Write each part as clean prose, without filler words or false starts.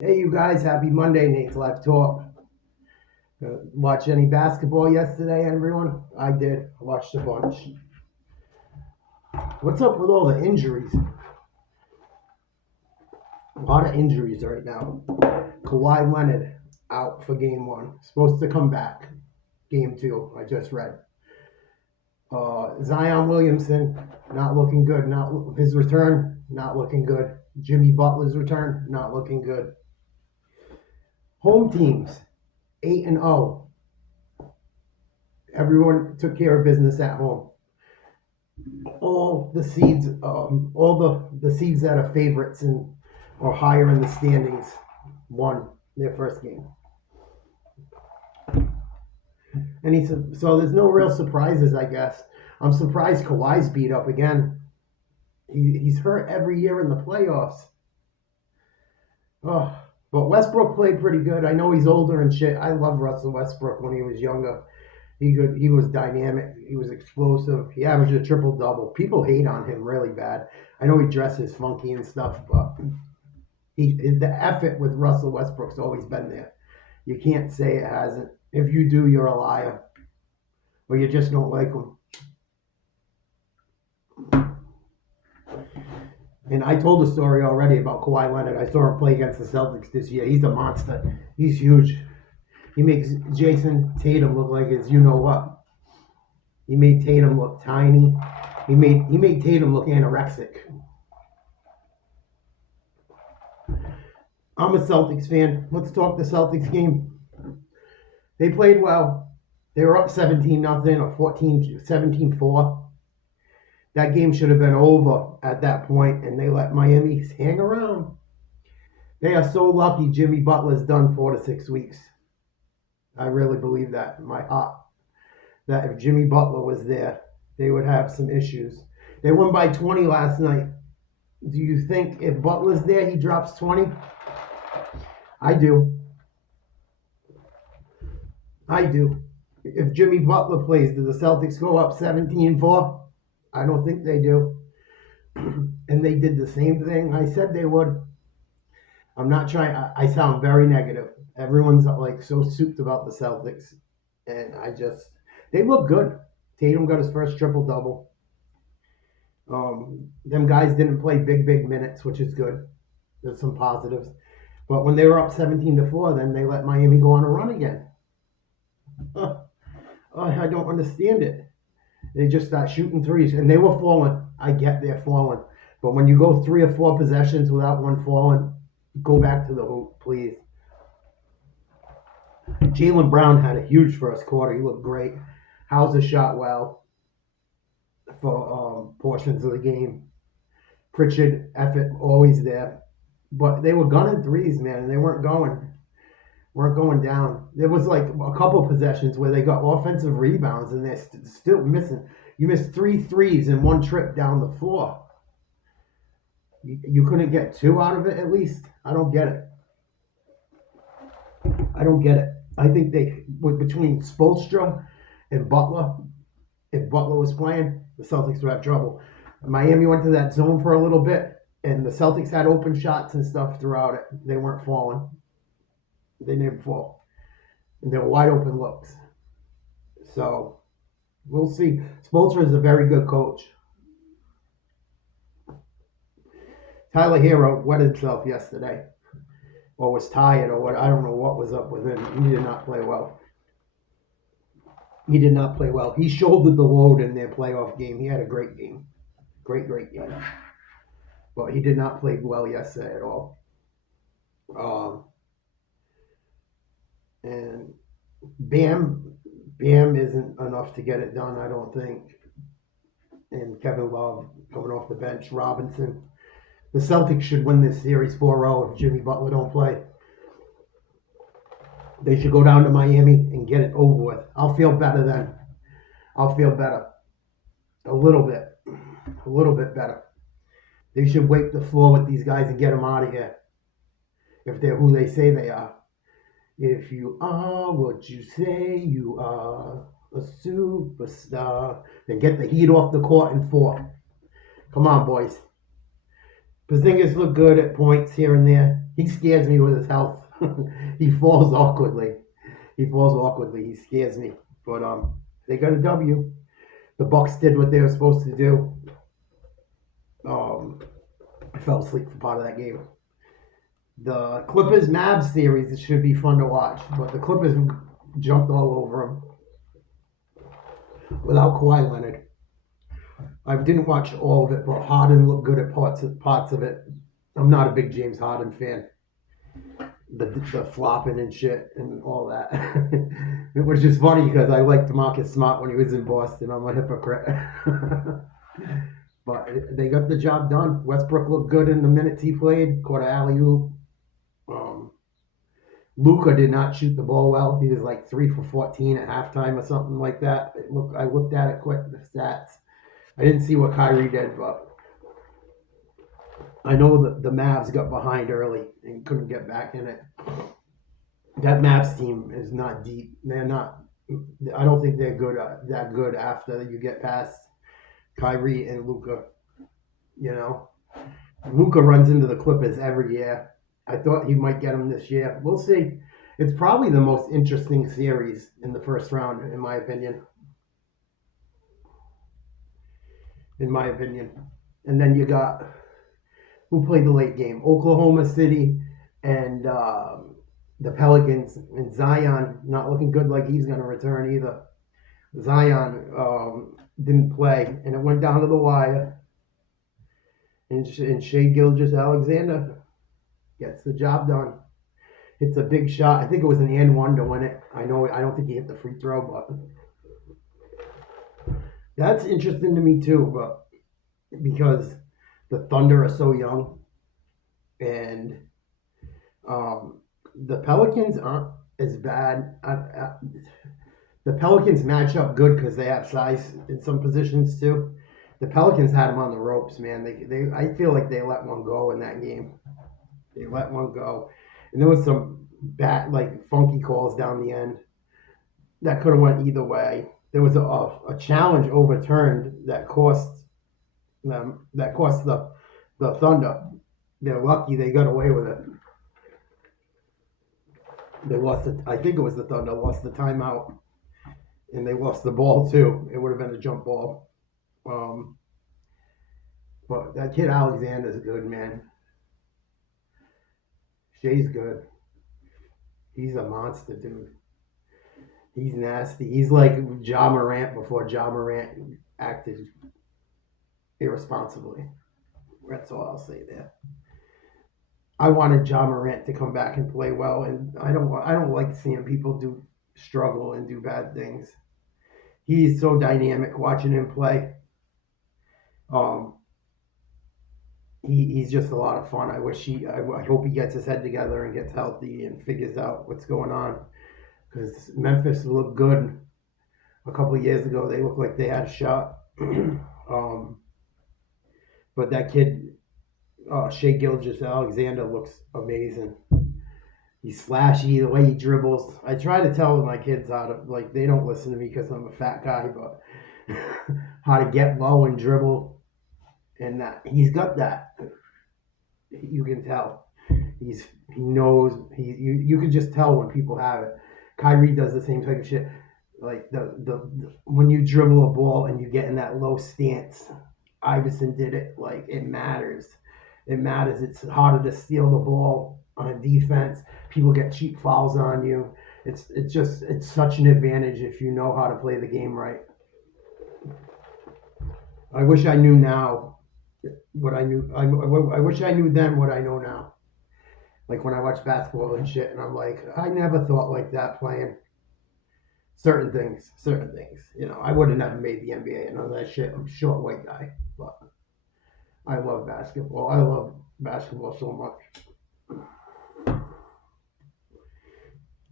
Hey, you guys, happy Monday, Nate's Live Talk. Watch any basketball yesterday, everyone? I did. I watched a bunch. What's up with all the injuries? A lot of injuries right now. Kawhi Leonard out for game one. Supposed to come back. Game two, I just read. Zion Williamson, not looking good. Not his return, not looking good. Jimmy Butler's return, not looking good. Home teams, 8-0. Everyone took care of business at home. All the seeds, all the seeds that are favorites and or higher in the standings, won their first game. And so there's no real surprises, I guess. I'm surprised Kawhi's beat up again. He's hurt every year in the playoffs. Oh, but Westbrook played pretty good. I know he's older and shit. I love Russell Westbrook when he was younger. He was dynamic. He was explosive. He averaged a triple double. People hate on him really bad. I know he dresses funky and stuff, but the effort with Russell Westbrook's always been there. You can't say it hasn't. If you do, you're a liar, or you just don't like him. And I told a story already about Kawhi Leonard. I saw him play against the Celtics this year. He's a monster. He's huge. He makes Jason Tatum look like his you know what. He made Tatum look tiny. He made Tatum look anorexic. I'm a Celtics fan. Let's talk the Celtics game. They played well. They were up 17-0 or 17-4. That game should have been over at that point, and they let Miami hang around. They are so lucky Jimmy Butler's done 4 to 6 weeks. I really believe that in my heart. That if Jimmy Butler was there, they would have some issues. They won by 20 last night. Do you think if Butler's there, he drops 20? I do. I do. If Jimmy Butler plays, do the Celtics go up 17-4? I don't think they do. And they did the same thing I said they would. I'm not trying. I sound very negative. Everyone's like so souped about the Celtics. And they look good. Tatum got his first triple double. Them guys didn't play big minutes, which is good. There's some positives. But when they were up 17-4, then they let Miami go on a run again. I don't understand it. They just start shooting threes, and they were falling. I get they're falling. But when you go 3 or 4 possessions without one falling, go back to the hoop, please. Jaylen Brown had a huge first quarter. He looked great. Hauser shot well for portions of the game. Pritchard, effort, always there. But they were gunning threes, man, and they weren't going down. There was like a couple possessions where they got offensive rebounds, and they're still missing. You missed 3 threes in one trip down the floor. You couldn't get 2 out of it at least? I don't get it. I think between Spoelstra and Butler, if Butler was playing, the Celtics would have trouble. Miami went to that zone for a little bit, and the Celtics had open shots and stuff throughout it. They weren't falling. They didn't fall. And they were wide open looks. So, we'll see. Spoelstra is a very good coach. Tyler Hero wet himself yesterday. Or was tired or what. I don't know what was up with him. He did not play well. He shouldered the load in their playoff game. He had a great game. Great game. But he did not play well yesterday at all. And Bam isn't enough to get it done, I don't think. And Kevin Love coming off the bench. Robinson. The Celtics should win this series 4-0 if Jimmy Butler don't play. They should go down to Miami and get it over with. I'll feel better then. I'll feel better. A little bit better. They should wipe the floor with these guys and get them out of here. If they're who they say they are. If you are what you say you are, a superstar, then get the heat off the court in 4. Come on, boys. Porzingis looked good at points here and there. He scares me with his health. He falls awkwardly. He scares me. But they got a W. The Bucks did what they were supposed to do. Um, I fell asleep for part of that game. The Clippers Mavs series, it should be fun to watch, but the Clippers jumped all over them without Kawhi Leonard. I didn't watch all of it, but Harden looked good at parts of it. I'm not a big James Harden fan. The flopping and shit and all that, which is funny because I liked Marcus Smart when he was in Boston. I'm a hypocrite. But they got the job done. Westbrook looked good in the minutes he played. Caught an alley-oop. Luka did not shoot the ball well. He was like 3 for 14 at halftime or something like that. I looked at it quick, the stats. I didn't see what Kyrie did, but I know that the Mavs got behind early and couldn't get back in it. That Mavs team is not deep. They're not. I don't think they're good. That good after you get past Kyrie and Luka. You know, Luka runs into the Clippers every year. I thought he might get him this year. We'll see. It's probably the most interesting series in the first round, in my opinion. And then you got who played the late game? Oklahoma City and the Pelicans. And Zion not looking good like he's going to return either. Zion didn't play, and it went down to the wire. And Shea Gilgeous-Alexander gets the job done. It's a big shot. I think it was an and one to win it. I don't think he hit the free throw, but that's interesting to me too. But because the Thunder are so young, and the Pelicans aren't as bad. The Pelicans match up good because they have size in some positions too. The Pelicans had them on the ropes, man. I feel like they let one go in that game. They let one go, and there was some bad, like funky calls down the end that could have went either way. There was a challenge overturned that cost them. That cost the Thunder. They're lucky they got away with it. They lost it. I think it was the Thunder lost the timeout, and they lost the ball too. It would have been a jump ball. But that kid Alexander's good, man. Shea's good. He's a monster, dude. He's nasty. He's like Ja Morant before Ja Morant acted irresponsibly. That's all I'll say there. I wanted Ja Morant to come back and play well, and I don't like seeing people struggle and do bad things. He's so dynamic watching him play. He's just a lot of fun. I hope he gets his head together and gets healthy and figures out what's going on. Because Memphis looked good a couple of years ago. They looked like they had a shot. But that kid, Shea Gilgeous-Alexander, looks amazing. He's slashy, the way he dribbles. I try to tell my kids how to, like, they don't listen to me because I'm a fat guy, but how to get low and dribble. And that he's got that. You can tell. He knows. You can just tell when people have it. Kyrie does the same type of shit. Like the when you dribble a ball and you get in that low stance. Iverson did it. Like it matters. It matters. It's harder to steal the ball on defense. People get cheap fouls on you. It's such an advantage if you know how to play the game right. I wish I knew now what I knew. I wish I knew then what I know now. Like when I watch basketball and shit, and I'm like, I never thought like that playing certain things. You know, I would have never made the NBA and all that shit. I'm a short white guy, but I love basketball. I love basketball so much.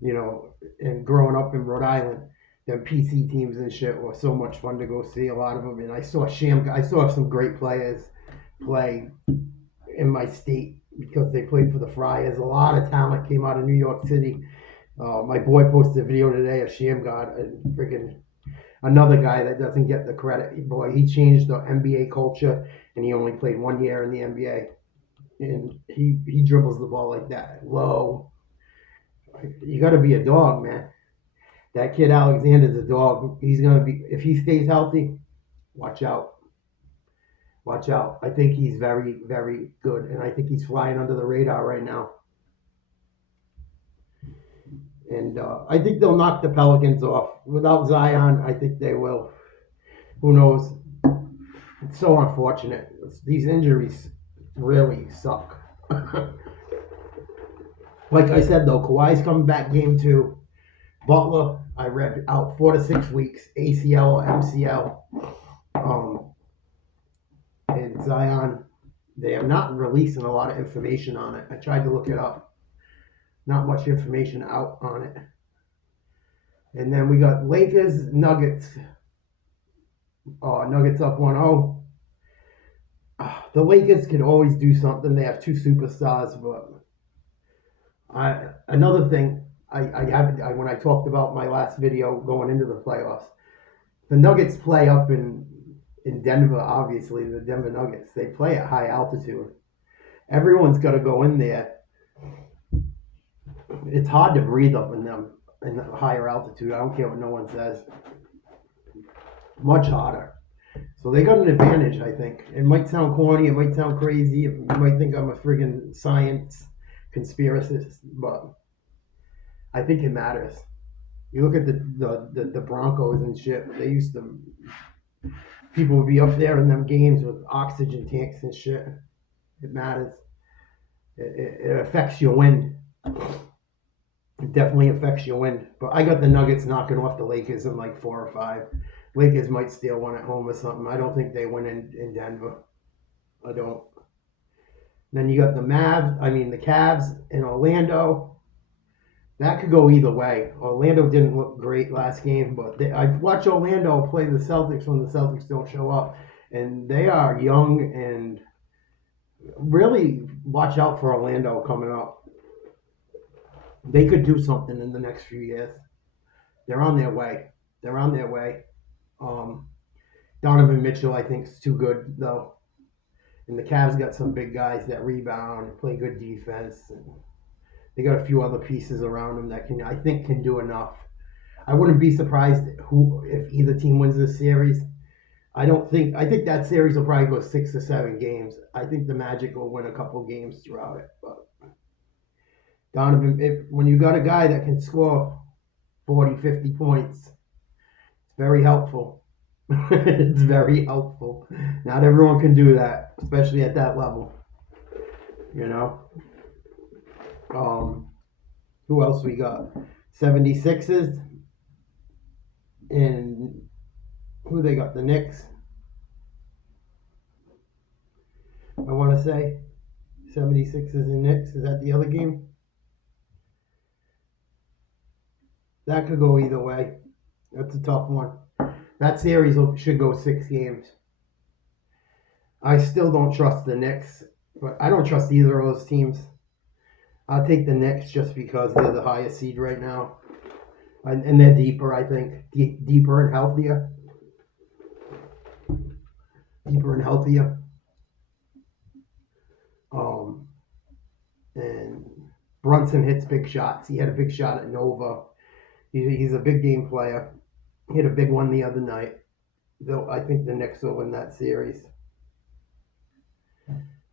You know, and growing up in Rhode Island, them PC teams and shit were so much fun to go see. A lot of them, and I saw some great players play in my state because they played for the Friars. A lot of talent came out of New York City. My boy posted a video today of Shamgod, and freaking another guy that doesn't get the credit. Boy, he changed the NBA culture, and he only played 1 year in the NBA. and he dribbles the ball like that low. You got to be a dog, man. That kid Alexander's a dog. He's gonna be if he stays healthy. Watch out, watch out. I think he's very, very good, and I think he's flying under the radar right now. And I think they'll knock the Pelicans off without Zion. I think they will. Who knows? It's so unfortunate. These injuries really suck. Like I said, though, Kawhi's coming back game 2. Butler, I read out 4 to 6 weeks, ACL or MCL. And Zion, they are not releasing a lot of information on it. I tried to look it up. Not much information out on it. And then we got Lakers, Nuggets. Nuggets up 1-0. The Lakers can always do something. They have 2 superstars, but another thing when I talked about my last video going into the playoffs, the Nuggets play up in Denver. Obviously, the Denver Nuggets, they play at high altitude. Everyone's got to go in there. It's hard to breathe up in them in the higher altitude. I don't care what no one says. Much harder. So they got an advantage, I think. It might sound corny, it might sound crazy, you might think I'm a friggin' science conspiracist, but I think it matters. You look at the Broncos and shit. They used to people would be up there in them games with oxygen tanks and shit. It matters. It affects your wind. It definitely affects your wind. But I got the Nuggets knocking off the Lakers in like 4 or 5. Lakers might steal one at home or something. I don't think they win in Denver. I don't. Then you got the Cavs in Orlando. That could go either way. Orlando didn't look great last game, but I've watched Orlando play the Celtics when the Celtics don't show up. And they are young, and really watch out for Orlando coming up. They could do something in the next few years. They're on their way. Donovan Mitchell, I think, is too good, though. And the Cavs got some big guys that rebound and play good defense. And they got a few other pieces around them that I think can do enough. I wouldn't be surprised if either team wins this series. I think that series will probably go 6 or 7 games. I think the Magic will win a couple games throughout it. But Donovan, when you got a guy that can score 40, 50 points, it's very helpful. It's very helpful. Not everyone can do that, especially at that level. You know? Who else we got? 76ers. And who they got? The Knicks. I want to say 76ers and Knicks. Is that the other game? That could go either way. That's a tough one. That series should go 6 games. I still don't trust the Knicks, but I don't trust either of those teams. I'll take the Knicks just because they're the highest seed right now. And they're deeper, I think. Deeper and healthier. And Brunson hits big shots. He had a big shot at Nova. He's a big game player. He hit a big one the other night. Though I think the Knicks will win that series.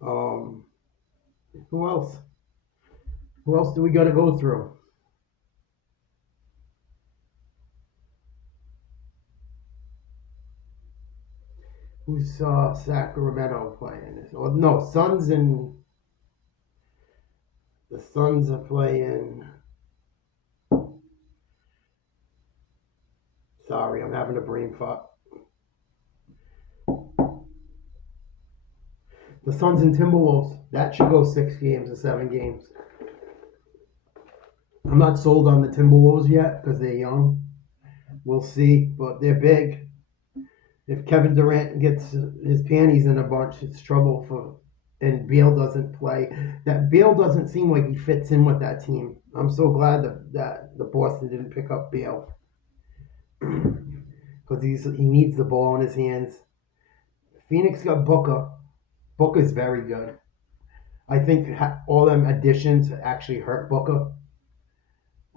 Who else? Who else do we got to go through? Who's Sacramento playing? Oh, no, Suns and the Suns are playing. Sorry, I'm having a brain fart. The Suns and Timberwolves, that should go 6 games or 7 games. I'm not sold on the Timberwolves yet because they're young. We'll see, but they're big. If Kevin Durant gets his panties in a bunch, it's trouble and Beal doesn't play. That Beal doesn't seem like he fits in with that team. I'm so glad that the Boston didn't pick up Beal. Because he needs the ball in his hands. Phoenix got Booker. Booker's very good. I think all them additions actually hurt Booker.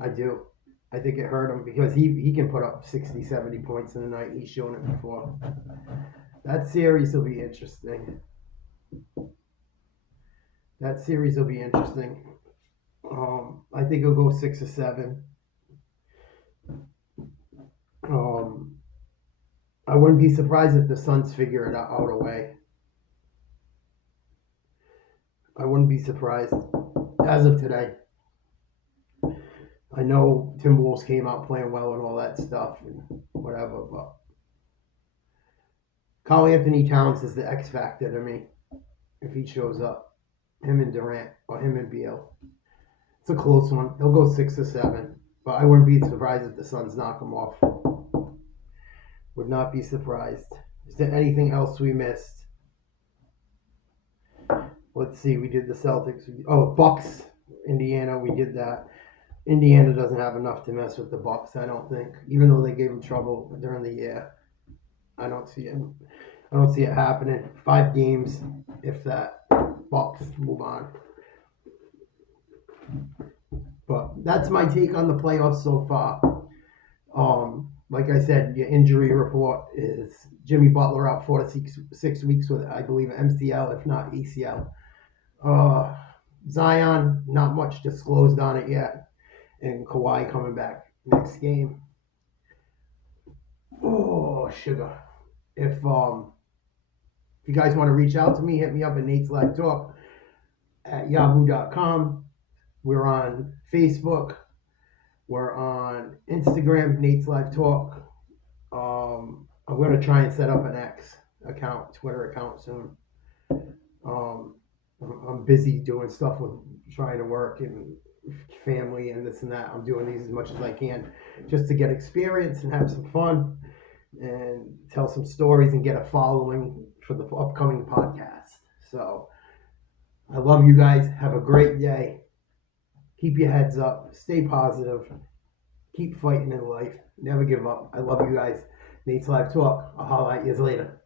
I do. I think it hurt him because he can put up 60, 70 points in a night. He's shown it before. That series will be interesting. I think it'll go 6 or 7. I wouldn't be surprised if the Suns figure it out a way. I wouldn't be surprised as of today. I know Timberwolves came out playing well and all that stuff and whatever, but Karl Anthony Towns is the X factor to me if he shows up. Him and Durant or him and Beal. It's a close one. He'll go 6 or 7, but I wouldn't be surprised if the Suns knock him off. Would not be surprised. Is there anything else we missed? Let's see. We did the Celtics. Bucks, Indiana. We did that. Indiana doesn't have enough to mess with the Bucks, I don't think. Even though they gave them trouble during the year, I don't see it. I don't see it happening. 5 games, if that. Bucks move on. But that's my take on the playoffs so far. Like I said, your injury report is Jimmy Butler out 4 to 6 weeks with, I believe, MCL, if not ACL. Zion, not much disclosed on it yet. And Kawhi coming back next game. Oh, sugar. If you guys want to reach out to me, hit me up at Nate's Live Talk at yahoo.com. We're on Facebook. We're on Instagram, Nate's Live Talk. I'm going to try and set up an X account, Twitter account soon. I'm busy doing stuff with trying to work and family and this and that. I'm doing these as much as I can just to get experience and have some fun and tell some stories and get a following for the upcoming podcast. So I love you guys. Have a great day. Keep your heads up. Stay positive. Keep fighting in life. Never give up. I love you guys. Nate's Live Talk. I'll holler at you later.